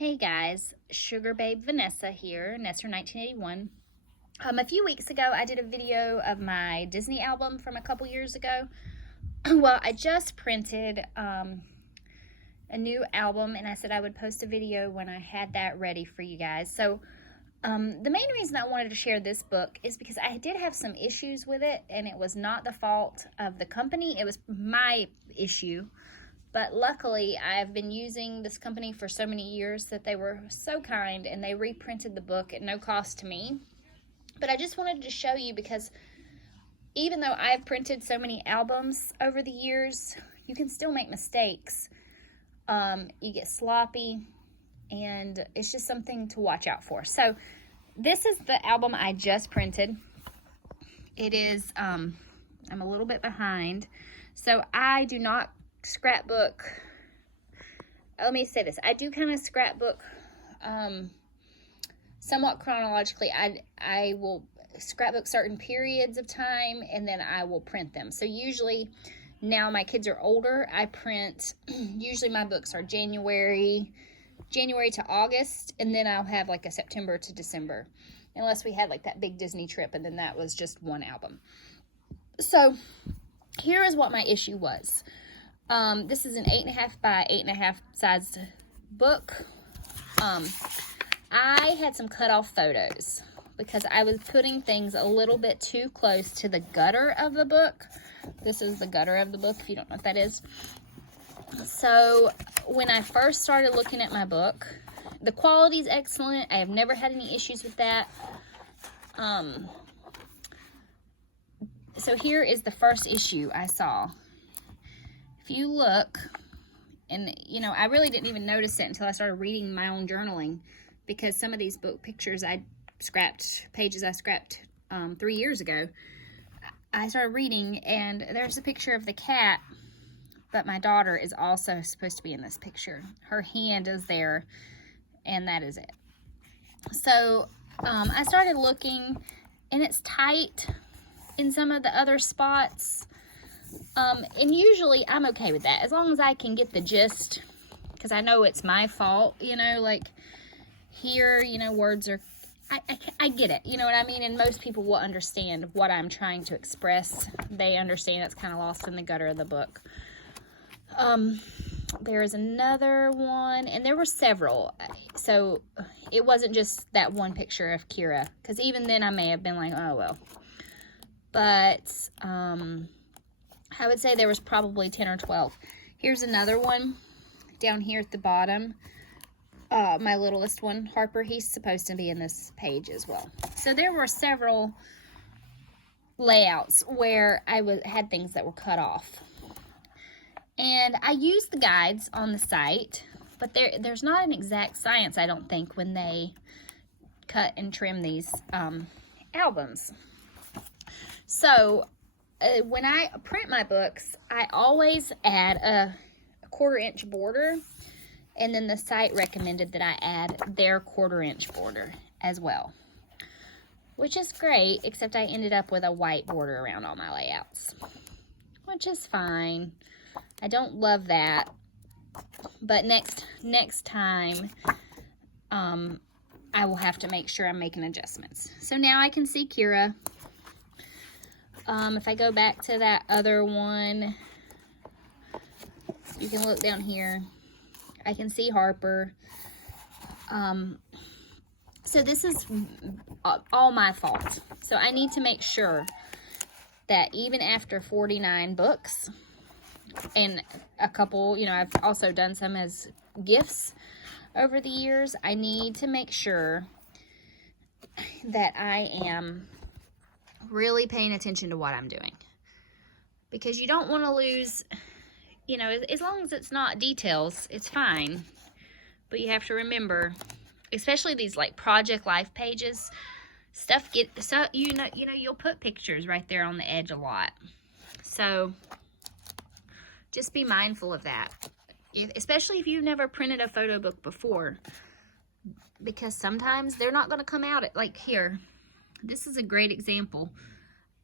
Hey guys, Sugar Babe Vanessa here, Nestor 1981. A few weeks ago I did a video of my Disney album from a couple years ago. Well, I just printed a new album and I said I would post a video when I had that ready for you guys. So the main reason I wanted to share this book is because I did have some issues with it, and it was not the fault of the company, it was my issue. But luckily, I've been using this company for so many years that they were so kind and they reprinted the book at no cost to me. But I just wanted to show you because even though I've printed so many albums over the years, you can still make mistakes. You get sloppy, and it's just something to watch out for. So this is the album I just printed. It is, I'm a little bit behind. So I do not scrapbook. Let me say this. I do kind of scrapbook somewhat chronologically. I will scrapbook certain periods of time and then I will print them. So usually, now my kids are older, I print, usually my books are January to August, and then I'll have like a September to December, unless we had like that big Disney trip and then that was just one album. So here is what my issue was. This is an 8.5 by 8.5 sized book. I had some cut off photos because I was putting things a little bit too close to the gutter of the book. This is the gutter of the book, if you don't know what that is. So when I first started looking at my book, the quality is excellent. I have never had any issues with that. So here is the first issue I saw. If you look, and you know, I really didn't even notice it until I started reading my own journaling, because some of these book pictures pages I scrapped 3 years ago. I started reading and there's a picture of the cat, but my daughter is also supposed to be in this picture. Her hand is there and that is it. So I started looking, and it's tight in some of the other spots. And usually I'm okay with that, as long as I can get the gist, because I know it's my fault, you know, like here, you know, words are, I get it, you know what I mean, and most people will understand what I'm trying to express. They understand it's kind of lost in the gutter of the book. There is another one, and there were several, so it wasn't just that one picture of Kira, because even then I may have been like, oh well. But I would say there was probably 10 or 12. Here's another one down here at the bottom. My littlest one, Harper, he's supposed to be in this page as well. So there were several layouts where I had things that were cut off. And I used the guides on the site, but there's not an exact science, I don't think, when they cut and trim these albums. So when I print my books, I always add a 1/4 inch border, and then the site recommended that I add their 1/4 inch border as well, which is great, except I ended up with a white border around all my layouts, which is fine. I don't love that, but next time I will have to make sure I'm making adjustments. So now I can see Kira. If I go back to that other one, you can look down here. I can see Harper. So this is all my fault. So I need to make sure that even after 49 books, and a couple, you know, I've also done some as gifts over the years, I need to make sure that I am really paying attention to what I'm doing, because you don't want to lose, you know, as long as it's not details, it's fine. But you have to remember, especially these like project life pages, you know, you'll put pictures right there on the edge a lot. So just be mindful of that, especially if you've never printed a photo book before, because sometimes they're not going to come out like here. This is a great example.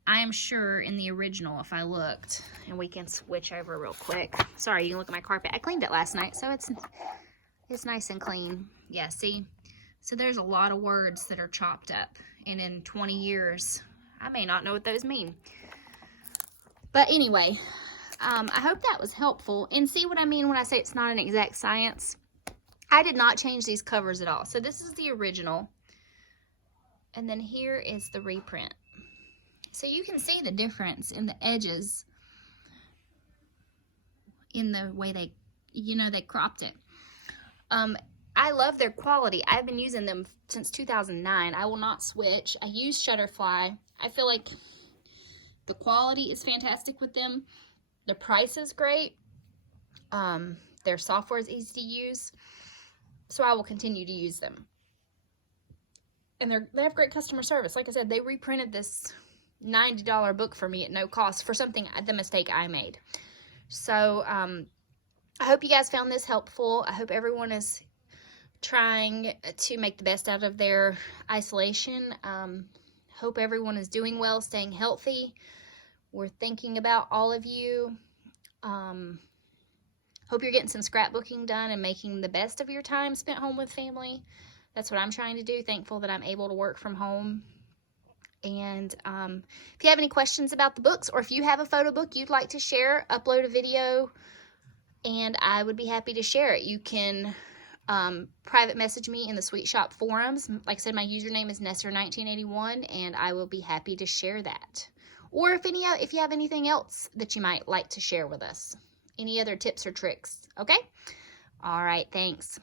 I am sure in the original, if I looked, and we can switch over real quick. Sorry, you can look at my carpet. I cleaned it last night, so It's nice and clean. Yeah, see? So there's a lot of words that are chopped up. And in 20 years, I may not know what those mean. But anyway, I hope that was helpful. And see what I mean when I say it's not an exact science? I did not change these covers at all. So this is the original. And then here is the reprint. So you can see the difference in the edges in the way they, they cropped it. I love their quality. I've been using them since 2009. I will not switch. I use Shutterfly. I feel like the quality is fantastic with them. The price is great. Their software is easy to use. So I will continue to use them. And they have great customer service. Like I said, they reprinted this $90 book for me at no cost for the mistake I made. So I hope you guys found this helpful. I hope everyone is trying to make the best out of their isolation. Hope everyone is doing well, staying healthy. We're thinking about all of you. Hope you're getting some scrapbooking done and making the best of your time spent home with family. That's what I'm trying to do. Thankful that I'm able to work from home. And if you have any questions about the books, or if you have a photo book you'd like to share, upload a video and I would be happy to share it. You can private message me in the Sweet Shop forums. Like I said, my username is Nesser1981 and I will be happy to share that. Or if you have anything else that you might like to share with us. Any other tips or tricks, okay? All right, thanks.